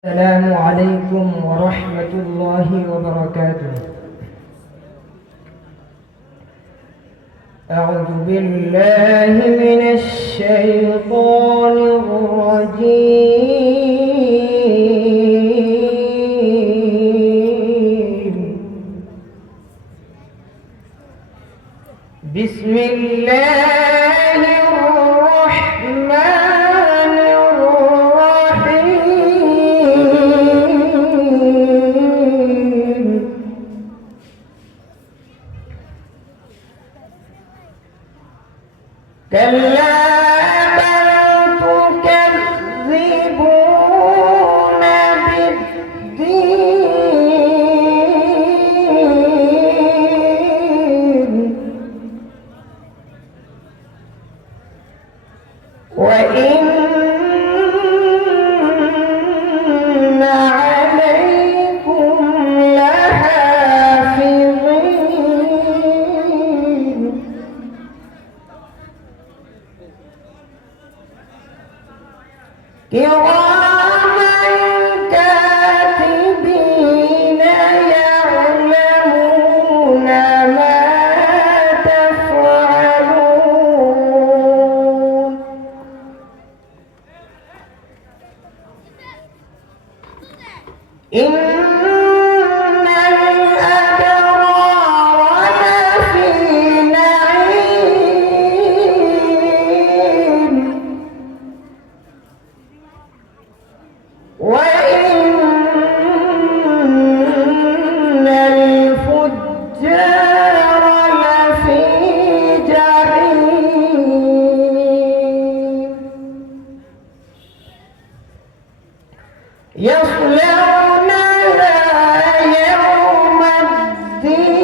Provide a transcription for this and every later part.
السلام عليكم ورحمة الله وبركاته. أعوذ بالله من الشيطان الرجيم. بسم الله الرحمن الرحيم. كلا بل تكذبون بالدين وإن عليكم لحافظين كراما كاتبين يعلمون ما تفعلون. إن الأبرار لفي نعيم وإن الفجار لفي جحيم يصلونها يوم الدين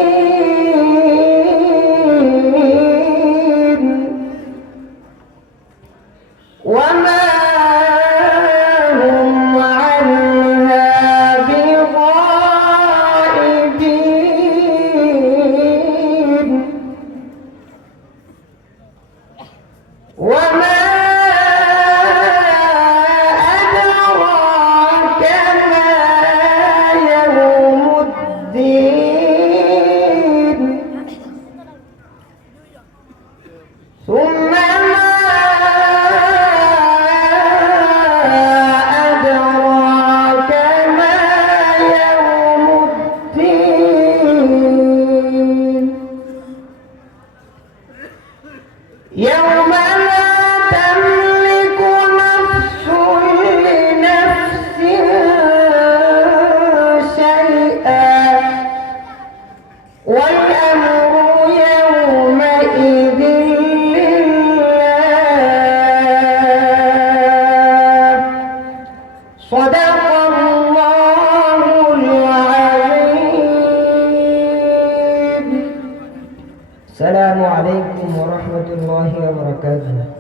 وما هم عنها بغائبين وما أدراك ما يوم الدين ثم ما أدراك ما يوم الدين يوم لا تملك نفس لنفس شيئا والأمر يومئذ لله. صدق الله العظيم. السلام عليكم ورحمة الله وبركاته.